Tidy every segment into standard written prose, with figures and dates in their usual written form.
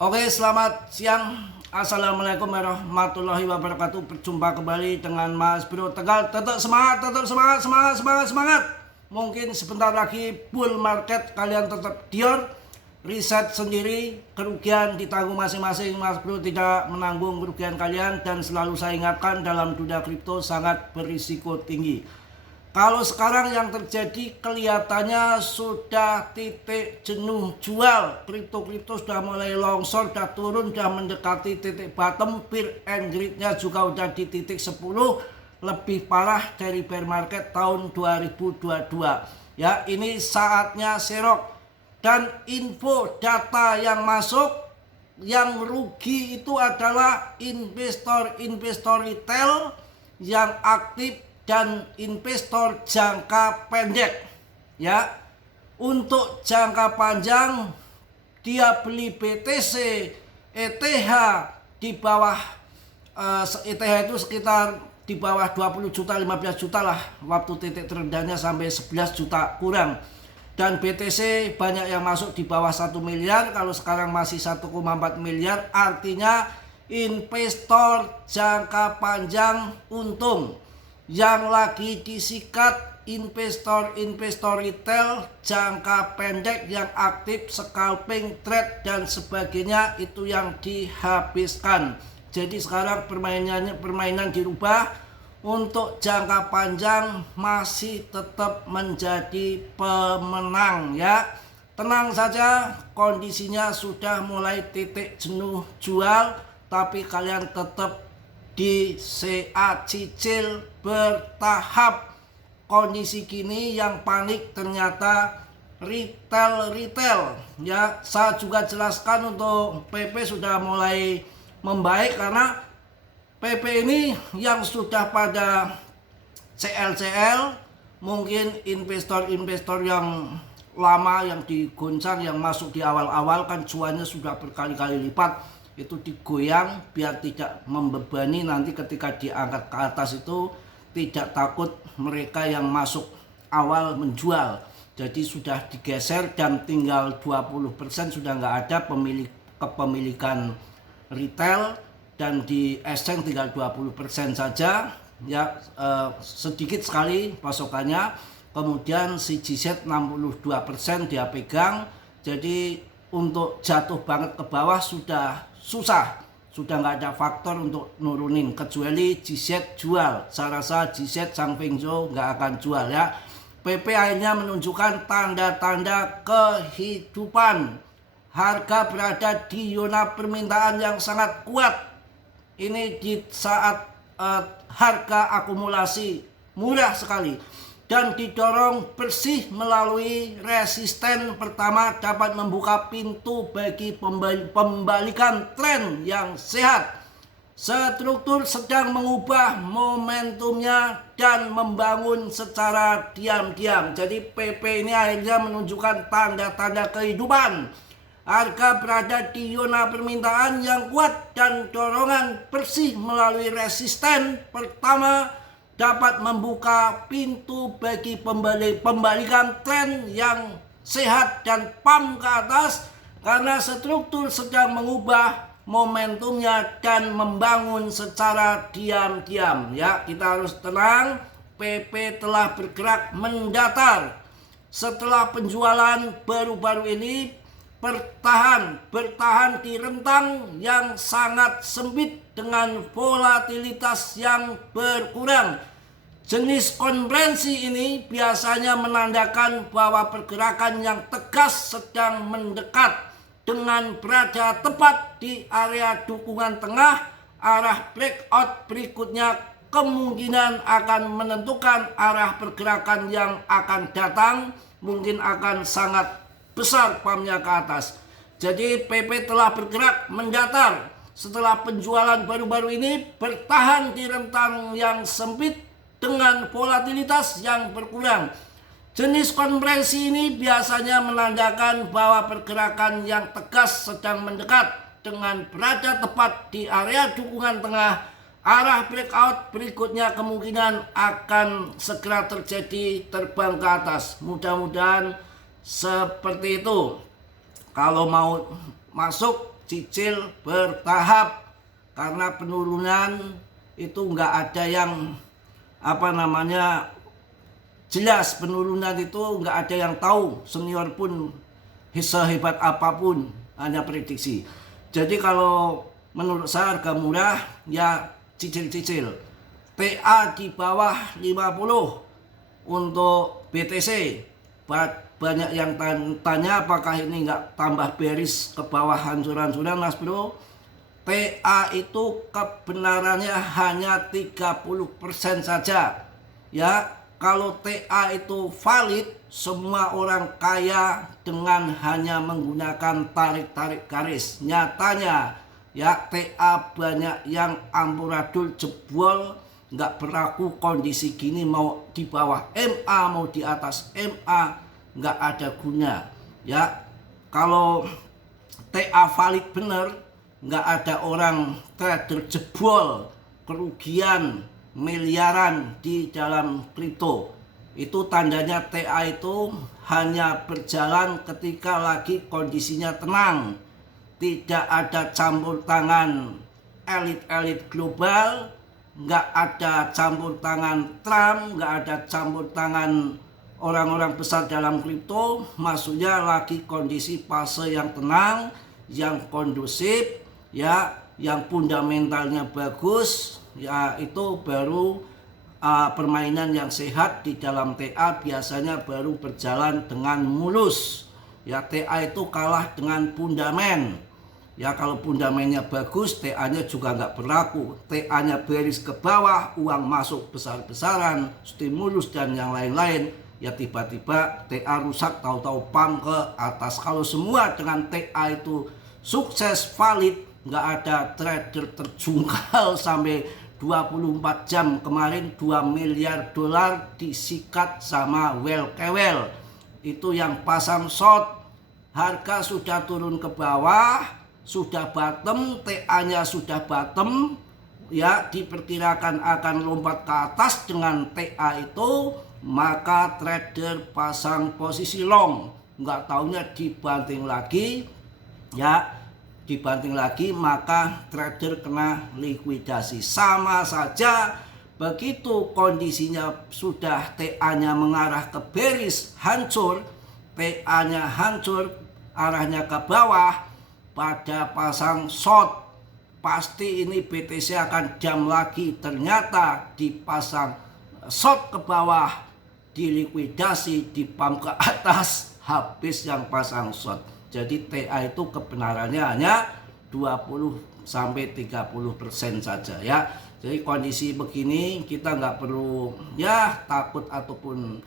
Oke, selamat siang. Assalamualaikum warahmatullahi wabarakatuh. Berjumpa kembali dengan Mas Bro Tegal. Tetap semangat, semangat. Mungkin sebentar lagi bull market, kalian tetap dior. Riset sendiri, kerugian ditanggung masing-masing. Mas Bro tidak menanggung kerugian kalian. Dan selalu saya ingatkan, dalam dunia kripto sangat berisiko tinggi. Kalau sekarang yang terjadi kelihatannya sudah titik jenuh jual. Kripto sudah mulai longsor, sudah turun, sudah mendekati titik bottom. Fear and greed-nya juga udah di titik 10. Lebih parah dari bear market tahun 2022. Ya, ini saatnya serok. Dan info data yang masuk, yang rugi itu adalah investor retail yang aktif dan investor jangka pendek. Ya, untuk jangka panjang dia beli BTC, ETH di bawah ETH itu sekitar di bawah 20 juta, 15 juta lah waktu titik terendahnya, sampai 11 juta kurang. Dan BTC banyak yang masuk di bawah 1 miliar, kalau sekarang masih 1,4 miliar, artinya investor jangka panjang untung. Yang lagi disikat investor retail jangka pendek yang aktif scalping, trade dan sebagainya, itu yang dihabiskan. Jadi sekarang permainan dirubah. Untuk jangka panjang masih tetap menjadi pemenang ya. Tenang saja, kondisinya sudah mulai titik jenuh jual, tapi kalian tetap di CA cicil bertahap. Kondisi gini yang panik ternyata retail ya. Saya juga jelaskan untuk PP sudah mulai membaik, karena PP ini yang sudah pada CL mungkin investor yang lama yang digoncang, yang masuk di awal-awal kan cuannya sudah berkali-kali lipat, itu digoyang biar tidak membebani. Nanti ketika diangkat ke atas itu tidak takut mereka yang masuk awal menjual. Jadi sudah digeser dan tinggal 20% sudah nggak ada kepemilikan retail, dan di exchange tinggal 20% saja ya. Sedikit sekali pasokannya. Kemudian si GZ 62% dia pegang. Jadi untuk jatuh banget ke bawah sudah susah, sudah nggak ada faktor untuk nurunin, kecuali GZ jual. Saya rasa GZ Sang Fengzhou nggak akan jual ya. PP akhirnya menunjukkan tanda-tanda kehidupan. Harga berada di zona permintaan yang sangat kuat. Ini di saat harga akumulasi murah sekali dan didorong bersih melalui resisten pertama, dapat membuka pintu bagi pembalikan tren yang sehat. Struktur sedang mengubah momentumnya dan membangun secara diam-diam. Jadi PP ini akhirnya menunjukkan tanda-tanda kehidupan. Harga berada di zona permintaan yang kuat dan dorongan bersih melalui resisten pertama dapat membuka pintu bagi pembalikan tren yang sehat dan pump ke atas, karena struktur sedang mengubah momentumnya dan membangun secara diam-diam ya. Kita harus tenang. PP telah bergerak mendatar setelah penjualan baru-baru ini bertahan di rentang yang sangat sempit dengan volatilitas yang berkurang. Jenis konferensi ini biasanya menandakan bahwa pergerakan yang tegas sedang mendekat, dengan berada tepat di area dukungan tengah. Arah breakout berikutnya kemungkinan akan menentukan arah pergerakan yang akan datang, mungkin akan sangat besar pumpnya ke atas. Jadi PP telah bergerak mendatar setelah penjualan baru-baru ini, bertahan di rentang yang sempit dengan volatilitas yang berkurang. Jenis konferensi ini biasanya menandakan bahwa pergerakan yang tegas sedang mendekat, dengan berada tepat di area dukungan tengah. Arah breakout berikutnya kemungkinan akan segera terjadi, terbang ke atas. Mudah-mudahan seperti itu. Kalau mau masuk cicil bertahap, karena penurunan itu nggak ada yang jelas. Penurunan itu nggak ada yang tahu, senior pun sehebat apapun, hanya prediksi. Jadi kalau menurut saya harga murah ya cicil-cicil. TA di bawah 50 untuk BTC. Banyak yang tanya apakah ini nggak tambah bearish ke bawah hancur-hancuran, Mas Bro. TA itu kebenarannya hanya 30% saja. Ya, kalau TA itu valid, semua orang kaya dengan hanya menggunakan tarik-tarik garis. Nyatanya ya TA banyak yang amburadul, jebol, nggak berlaku. Kondisi gini mau di bawah MA mau di atas MA nggak ada guna. Ya, kalau TA valid bener, nggak ada orang trader jebol kerugian miliaran di dalam kripto. Itu tandanya TA itu hanya berjalan ketika lagi kondisinya tenang. Tidak ada campur tangan elit-elit global, nggak ada campur tangan Trump, nggak ada campur tangan orang-orang besar dalam kripto. Maksudnya lagi kondisi fase yang tenang, yang kondusif, ya, yang fundamentalnya bagus, ya itu baru permainan yang sehat di dalam TA biasanya baru berjalan dengan mulus. Ya, TA itu kalah dengan fundamen. Ya, kalau fundamennya bagus, TA-nya juga nggak berlaku. TA-nya bearish ke bawah, uang masuk besar-besaran, stimulus dan yang lain-lain. Ya tiba-tiba TA rusak, tahu-tahu pump ke atas. Kalau semua dengan TA itu sukses, valid, nggak ada trader terjungkal sampai 24 jam. Kemarin 2 miliar dolar disikat sama well kewel. Itu yang pasang short. Harga sudah turun ke bawah, sudah bottom, TA-nya sudah bottom. Ya, diperkirakan akan lompat ke atas dengan TA itu, maka trader pasang posisi long. Nggak taunya dibanting lagi, ya. Dibanting lagi, maka trader kena likuidasi. Sama saja, begitu kondisinya sudah TA-nya mengarah ke bearish, hancur, TA-nya hancur, arahnya ke bawah, pada pasang short, pasti ini BTC akan jam lagi. Ternyata dipasang short ke bawah, dilikuidasi, dipump ke atas, habis yang pasang short. Jadi TA itu kebenarannya hanya 20-30% saja ya. Jadi kondisi begini kita nggak perlu ya takut ataupun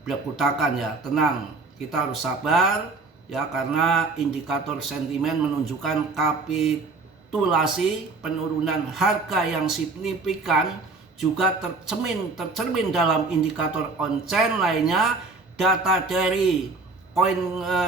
berkutakan ya. Tenang, kita harus sabar ya, karena indikator sentimen menunjukkan kapitulasi, penurunan harga yang signifikan juga tercermin dalam indikator on-chain lainnya. Data dari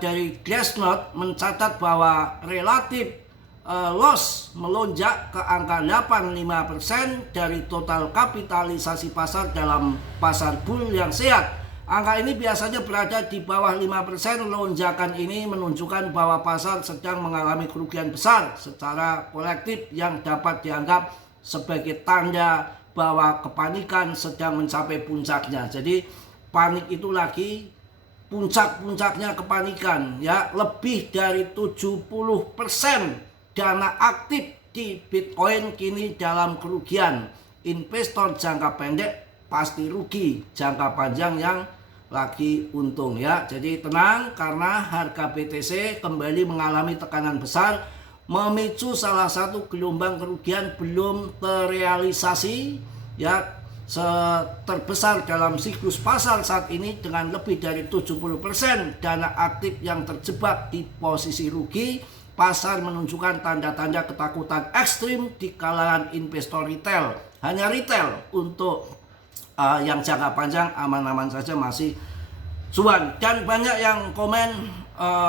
dari Glassnode mencatat bahwa relatif loss melonjak ke angka 85% dari total kapitalisasi pasar dalam pasar bull yang sehat. Angka ini biasanya berada di bawah 5%. Lonjakan ini menunjukkan bahwa pasar sedang mengalami kerugian besar secara kolektif yang dapat dianggap sebagai tanda bahwa kepanikan sedang mencapai puncaknya. Jadi panik itu lagi puncak-puncaknya kepanikan ya. Lebih dari 70% dana aktif di Bitcoin kini dalam kerugian. Investor jangka pendek pasti rugi, jangka panjang yang lagi untung ya. Jadi tenang, karena harga BTC kembali mengalami tekanan besar, memicu salah satu gelombang kerugian belum terrealisasi ya, terbesar dalam siklus pasar saat ini dengan lebih dari 70% dana aktif yang terjebak di posisi rugi. Pasar menunjukkan tanda-tanda ketakutan ekstrim di kalangan investor retail. Hanya retail, untuk yang jangka panjang aman-aman saja masih cuan. Dan banyak yang komen,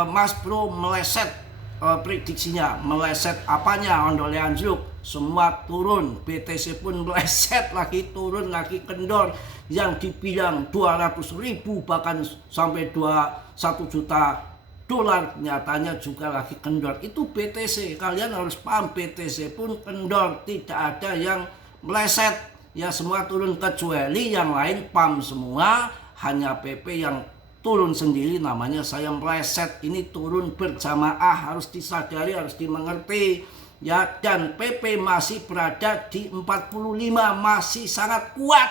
Mas Bro meleset prediksinya. Meleset apanya? Ondole anjlok, semua turun, BTC pun meleset lagi, turun lagi, kendor. Yang dibilang 200.000 bahkan sampai 1 juta dolar, nyatanya juga lagi kendor. Itu BTC, kalian harus paham, BTC pun kendor, tidak ada yang meleset. Ya semua turun kecuali yang lain pump semua, hanya PP yang turun sendiri, namanya saya meleset. Ini turun berjamaah, harus disadari, harus dimengerti. Ya, dan PP masih berada di 45, masih sangat kuat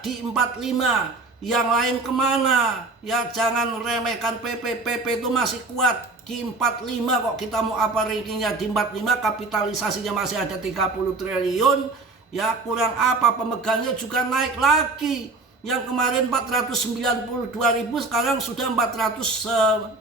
di 45. Yang lain kemana? Ya jangan remehkan PP. PP itu masih kuat di 45 kok. Kita mau apa rankingnya di 45, kapitalisasinya masih ada 30 triliun. Ya kurang apa, pemegangnya juga naik lagi. Yang kemarin 492.000, sekarang sudah 495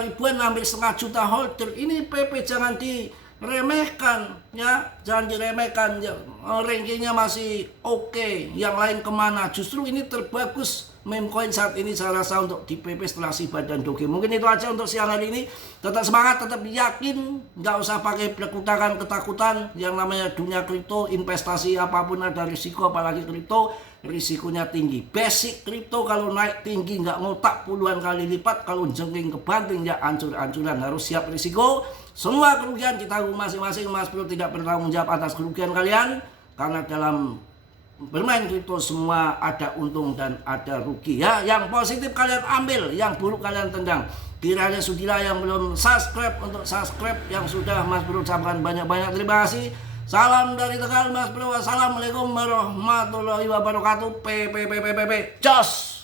ribuan, hampir setengah juta holder. Ini PP jangan diremehkan, ya jangan diremehkan. Ya, rankingnya masih oke. Yang lain kemana? Justru ini terbagus meme coin saat ini saya rasa untuk di PP setelah Shiba dan Doge. Mungkin itu aja untuk siang hari ini. Tetap semangat, tetap yakin, nggak usah pakai ketakutan. Yang namanya dunia kripto, investasi apapun ada risiko, apalagi kripto risikonya tinggi. Basic kripto kalau naik tinggi nggak ngotak puluhan kali lipat, kalau jengking kebanting ya ancur-ancuran. Harus siap risiko. Semua kerugian ditanggung masing-masing. Mas Bro tidak bertanggung jawab atas kerugian kalian, karena dalam bermain kripto semua ada untung dan ada rugi ya. Yang positif kalian ambil, yang buruk kalian tendang. Kiranya Sudira yang belum subscribe untuk subscribe, yang sudah Mas Bro ucapkan banyak-banyak terima kasih. Salam dari Tegal Mas Bro. Wassalamualaikum warahmatullahi wabarakatuh. Jos.